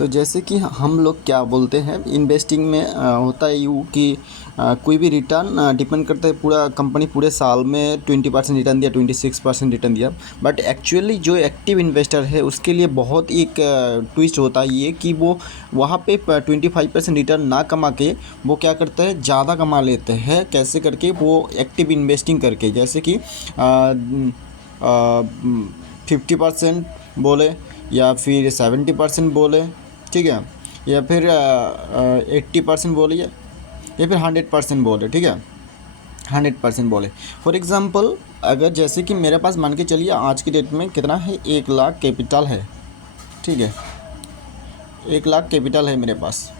तो जैसे कि हम लोग क्या बोलते हैं इन्वेस्टिंग में होता है यूँ कि कोई भी रिटर्न डिपेंड करता है पूरा कंपनी पूरे साल में 20% रिटर्न दिया 26% रिटर्न दिया। बट एक्चुअली जो एक्टिव इन्वेस्टर है उसके लिए बहुत एक ट्विस्ट होता है ये कि वो वहाँ पे 25% रिटर्न ना कमा के वो क्या करता है ज़्यादा कमा लेते हैं। कैसे करके? वो एक्टिव इन्वेस्टिंग करके, जैसे कि 50% बोले या फिर 70% बोले, ठीक है, या फिर 80% बोलिए या फिर 100% बोले, ठीक है, 100% बोले। फॉर एग्ज़ाम्पल अगर जैसे कि मेरे पास मान के चलिए आज की डेट में कितना है, 1 लाख कैपिटल है, ठीक है, 1 लाख कैपिटल है मेरे पास।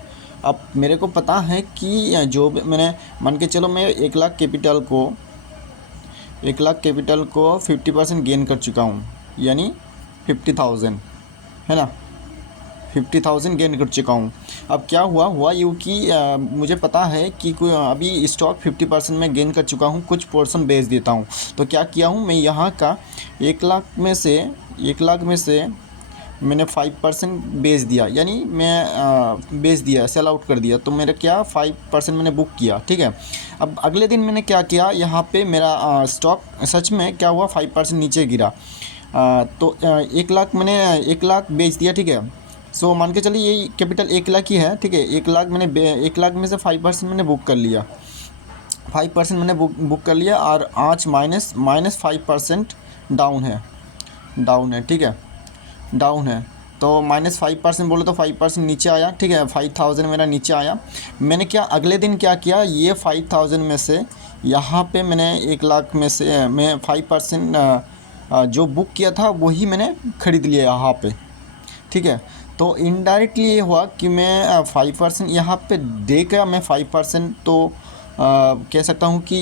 अब मेरे को पता है कि जो भी मैंने मान के चलो मैं 1 लाख कैपिटल को 50% गेन कर चुका हूँ, यानी 50,000, है ना, 50,000 गेन कर चुका हूँ। अब क्या हुआ यूँ कि मुझे पता है कि अभी स्टॉक 50% में गेन कर चुका हूँ, कुछ पोर्शन बेच देता हूँ। तो क्या किया हूँ मैं, यहाँ का 1 लाख में से मैंने 5% बेच दिया, यानी मैं बेच दिया, सेल आउट कर दिया। तो मेरा क्या 5% मैंने बुक किया, ठीक है। अब अगले दिन मैंने क्या किया, यहाँ पे मेरा स्टॉक सच में क्या हुआ 5% नीचे गिरा। तो 1 लाख मैंने 1 लाख बेच दिया, ठीक है। सो मान के चलिए ये कैपिटल 1 लाख ही है, ठीक है। 1 लाख में से 5% मैंने बुक कर लिया, 5% मैंने बुक कर लिया, और आज माइनस 5% डाउन है, ठीक है, डाउन है। तो -5% बोले तो 5% नीचे आया, ठीक है, 5,000 मेरा नीचे आया। मैंने क्या अगले दिन क्या किया, ये 5,000 में से यहाँ पे मैंने 1 लाख में से मैं 5% जो बुक किया था वही मैंने ख़रीद लिया यहाँ पे, ठीक है। तो इनडायरेक्टली ये हुआ कि मैं 5% यहाँ पे दे कर मैं 5% तो कह सकता हूँ कि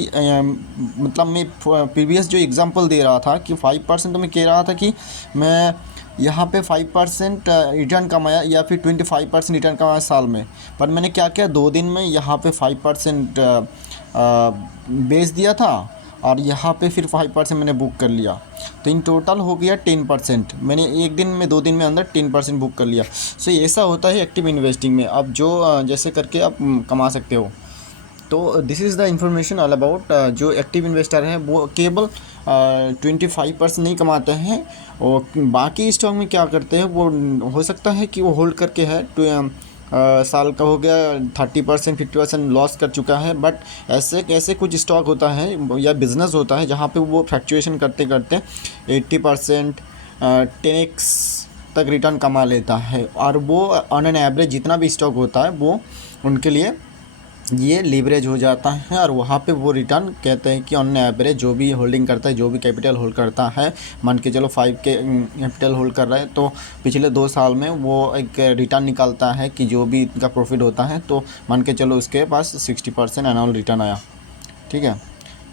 मतलब मैं प्रीवियस जो एग्ज़ाम्पल दे रहा था कि 5% तो मैं कह रहा था कि मैं यहाँ पे 5% रिटर्न कमाया या फिर 25% रिटर्न कमाया साल में। पर मैंने क्या किया, 2 दिन में यहाँ पे 5% बेच दिया था, और यहाँ पे फिर 5% मैंने बुक कर लिया। तो इन टोटल हो गया 10%। मैंने 1 दिन में 2 दिन में अंदर 10% बुक कर लिया। सो ऐसा होता है एक्टिव इन्वेस्टिंग में। अब जो जैसे करके आप कमा सकते हो। तो this is the information all about जो एक्टिव इन्वेस्टर है वो केवल 25% नहीं कमाते हैं, और बाकी स्टॉक में क्या करते हैं वो हो सकता है कि वो होल्ड करके है साल का हो गया 30% 50% लॉस कर चुका है। बट ऐसे कुछ स्टॉक होता है या बिज़नेस होता है जहाँ पे वो फ्लक्चुएशन करते करते 80% 10x तक रिटर्न कमा लेता है, और वो ऑन एन एवरेज जितना भी स्टॉक होता है वो उनके लिए ये लीवरेज हो जाता है। और वहाँ पे वो रिटर्न कहते हैं कि ऑन एवरेज जो भी होल्डिंग करता है, जो भी कैपिटल होल्ड करता है, मान के चलो 5 के कैपिटल होल्ड कर रहा है, तो पिछले 2 साल में वो एक रिटर्न निकालता है कि जो भी इनका प्रॉफिट होता है, तो मान के चलो उसके पास 60% एनुअल रिटर्न आया, ठीक है।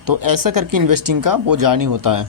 तो ऐसा करके इन्वेस्टिंग का वो जर्नी होता है।